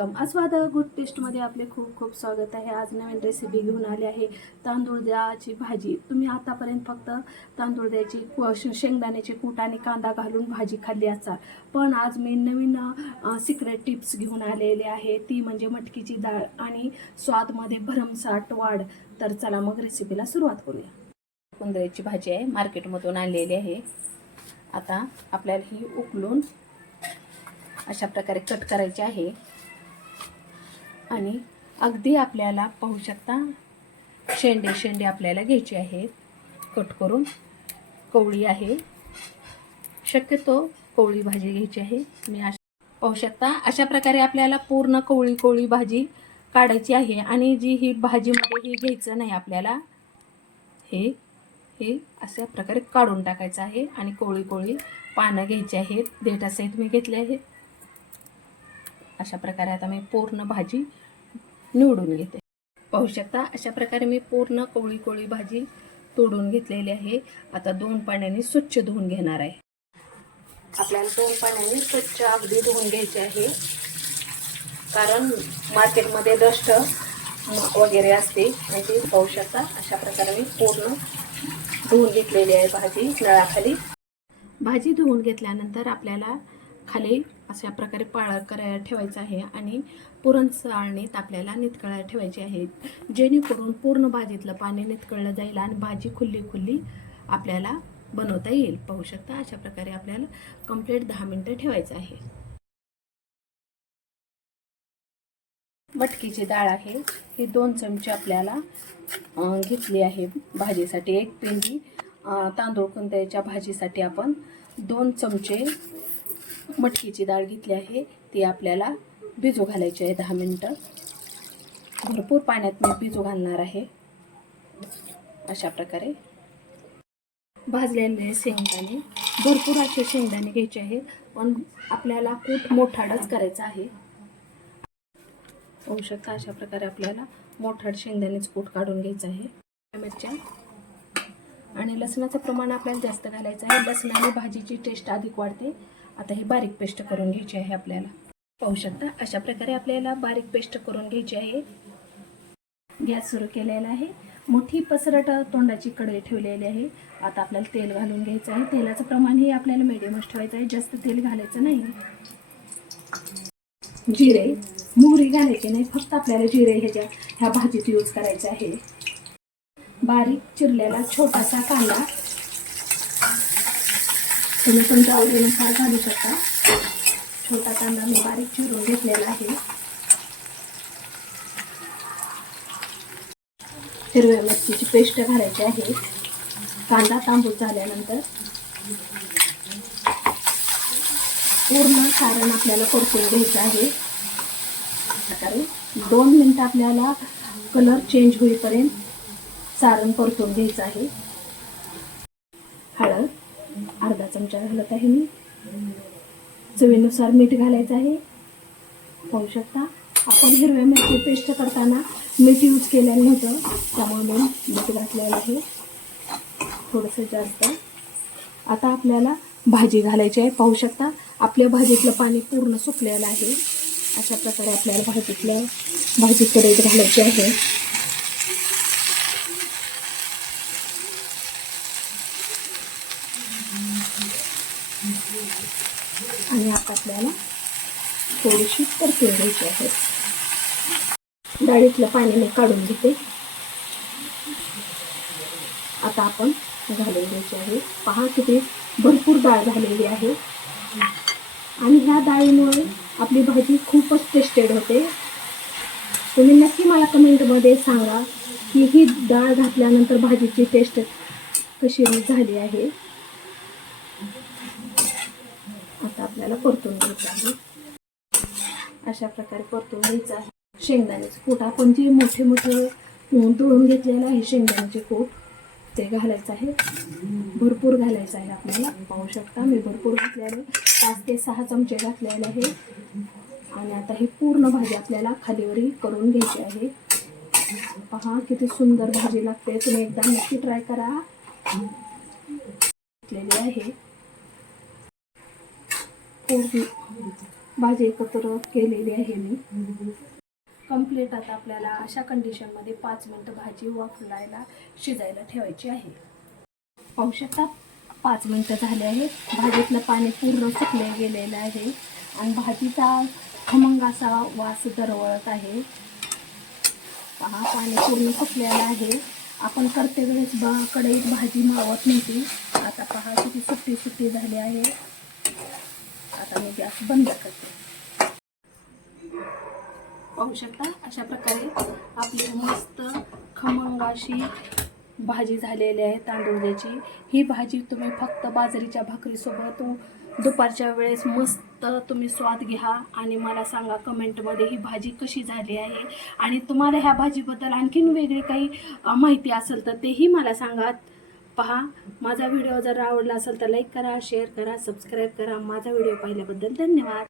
Welcome. आस्वाद good टेस्टमध्ये आपले खूप खूप स्वागत आहे. आज नवीन रेसिपी घेऊन आली आहे तांदूळ द्याची भाजी. तुम्ही आतापर्यंत फक्त तांदूळ द्याची कु- श- शेंगदाण्याची कूट आणि कांदा घालून भाजी खाल्ली असाल. पण आज मी नवीन सिक्रेट टिप्स घेऊन आलेले आहे. ती म्हणजे मटकीची डाळ आणि स्वादमध्ये भरमसाट वाढ. तर चला मग रेसिपीला सुरुवात करूया. कुंदऱ्याची भाजी आहे. मार्केटमधून आणलेली आहे. आता आपल्याला ही उकलून अशा प्रकारे कट करायची आहे. आणि अगदी आपल्याला पाहू शकता शेंडे शेंडे आपल्याला घ्यायचे आहेत. कट करून कोवळी आहे. शक्यतो कोवळी भाजी घ्यायची आहे. मी अशा पाहू शकता अशा प्रकारे आपल्याला पूर्ण कोवळी कोवळी भाजी काढायची आहे. आणि जी ही भाजीमध्ये ही घ्यायचं नाही आपल्याला हे हे अशा प्रकारे काढून टाकायचं आहे. आणि कोळी कोळी पानं घ्यायची आहेत. देठासहित मी घेतले आहेत. अशा प्रकारे आता मी पूर्ण भाजी निवडून घेते. पाहू शकता अशा प्रकारे मी पूर्ण कोळी कोळी भाजी तोडून घेतलेली आहे. आता दोन पाण्याने स्वच्छ धुवून घेणार आहे. आपल्याला दोन पाण्याने स्वच्छ अगदी धुवून घ्यायचे आहे. कारण मार्केटमध्ये दष्ट वगैरे असते. आणि ती पाहू शकता अशा प्रकारे मी पूर्ण धुवून घेतलेली आहे भाजी नळाखाली. भाजी धुवून घेतल्यानंतर आपल्याला खाली अशा प्रकारे पाळा करायला ठेवायचं आहे आणि पुरण चाळणीत आपल्याला नितकळायला ठेवायची आहे. जेणेकरून पूर्ण भाजीतलं पाणी नितकळलं जाईल आणि भाजी खुल्ली खुल्ली आपल्याला बनवता येईल. पाहू शकता अशा प्रकारे आपल्याला कंप्लीट दहा मिनटं ठेवायचं आहे. मटकीची डाळ आहे. ही दोन चमचे आपल्याला घेतली आहे भाजीसाठी. एक पेंडी तांदूळ कुंद्याच्या भाजीसाठी आपण दोन चमचे मटकीची डाळ घेतली आहे. ती आपल्याला भिजू घालायची आहे दहा मिनटं. भरपूर पाण्यात मी भिजू घालणार आहे. अशा प्रकारे. भाजलेले शेंगदाणे भरपूर असे शेंगदाणे घ्यायचे आहेत. पण आपल्याला कूट मोठाडच करायचा आहे. होऊ शकता अशा प्रकारे आपल्याला मोठाड शेंगदाणेच कूट काढून घ्यायचं आहे. मिरच्या आणि लसणाचं प्रमाण आपल्याला जास्त घालायचं आहे. लसणाने भाजीची टेस्ट अधिक वाढते. आता ही बारीक पेस्ट करून घ्यायची आहे आपल्याला. पाहू शकता अशा प्रकारे आपल्याला बारीक पेस्ट करून घ्यायची आहे. गॅस सुरू केलेला आहे. मोठी पसरट तोंडाची कढई ठेवलेली आहे. आता आपल्याला तेल घालून घ्यायचं आहे. तेलाचं प्रमाण हे आपल्याला मिडियमच ठेवायचं आहे. जास्त तेल घालायचं नाही. जिरे मोहरी घालायची नाही. फक्त आपल्याला जिरे ह्याच्या ह्या भाजीत यूज करायचं आहे. बारीक चिरलेला छोटासा कांदा तुम्ही तुमच्या आवडीनुसार घालू शकता. छोटा कांदा मी बारीक चिरून घेतलेला आहे. हिरव्या मिरचीची पेस्ट घालायची आहे. कांदा तांबूस झाल्यानंतर पूर्ण सारण आपल्याला परतून घ्यायचं आहे. प्रकारे दोन मिनटं आपल्याला कलर चेंज होईपर्यंत सारण परतून घ्यायचं आहे. हळद. अर्धा चमचा घालत आहे मी. चवीनुसार मीठ घालायचं आहे. पाहू शकता आपण हिरव्या मिरची पेस्ट करताना मीठ यूज केलेलं नव्हतं त्यामुळे मी मीठ घातलेलं आहे. थोडंसं जास्त. आता आपल्याला भाजी घालायची आहे. पाहू शकता आपल्या भाजीतलं पाणी पूर्ण सुकलेलं आहे. अशा प्रकारे आपल्याला भाजीतल्या भाजी कढईत घालायची आहे. आणि आता आपल्याला थोडीशी परतून घ्यायची आहे. डाळीतलं पाणी मी काढून घेते. आता आपण घालून घ्यायची आहे. पहा किती भरपूर डाळ झालेली आहे. आणि ह्या डाळीमुळे आपली भाजी खूपच टेस्टेड होते. तुम्ही नक्की मला कमेंटमध्ये सांगा की ही डाळ घातल्यानंतर भाजीची टेस्ट कशी झाली आहे. त्याला परतून घ्यायचं आहे अशा प्रकारे परतून घ्यायचं आहे शेंगदाण्याचं कूट. आपण जे मोठे मोठे ऊन तळून घेतलेलं आहे शेंगदाण्याचे कूट ते घालायचं आहे. भरपूर घालायचं आहे आपल्याला. पाहू शकता मी भरपूर घातलेले पाच ते सहा चमचे घातलेले आहे. आणि आता ही पूर्ण भाजी आपल्याला खालीवरी करून घ्यायची आहे. पहा किती सुंदर भाजी लागते. तुम्ही एकदा नक्की ट्राय करा. घेतलेली आहे. पूर्ण भाजी एकत्र केलेली आहे मी. कंप्लीट आता आपल्याला अशा कंडिशनमध्ये पाच मिनटं भाजी वाफलायला शिजायला ठेवायची आहे. पाहू शकता पाच मिनटं झाले आहे. भाजीतलं पाणी पूर्ण सुकले गेलेलं आहे आणि भाजीचा खमंग असा वास दरवळत आहे. पहा पाणी पूर्ण सुकलेलं आहे. आपण करते वेळेस बा कढईत भाजी मावत नव्हती. आता पहा किती सुट्टी सुट्टी झाली आहे. आता मी गॅस बंद करते पाहू शकता अशा प्रकारे आपली मस्त खमंगाशी भाजी झालेली आहे तांदूळची. ही भाजी तुम्ही फक्त बाजरीच्या भाकरीसोबत दुपारच्या वेळेस मस्त तुम्ही स्वाद घ्या आणि मला सांगा कमेंटमध्ये ही भाजी कशी झाली आहे. आणि तुम्हाला ह्या भाजीबद्दल आणखीन वेगळी काही माहिती असेल तर तेही मला सांगा. पहा. माझा व्हिडिओ जर आवडला असेल तर लाईक करा शेअर करा सबस्क्राईब करा. माझा व्हिडिओ पाहिल्याबद्दल धन्यवाद.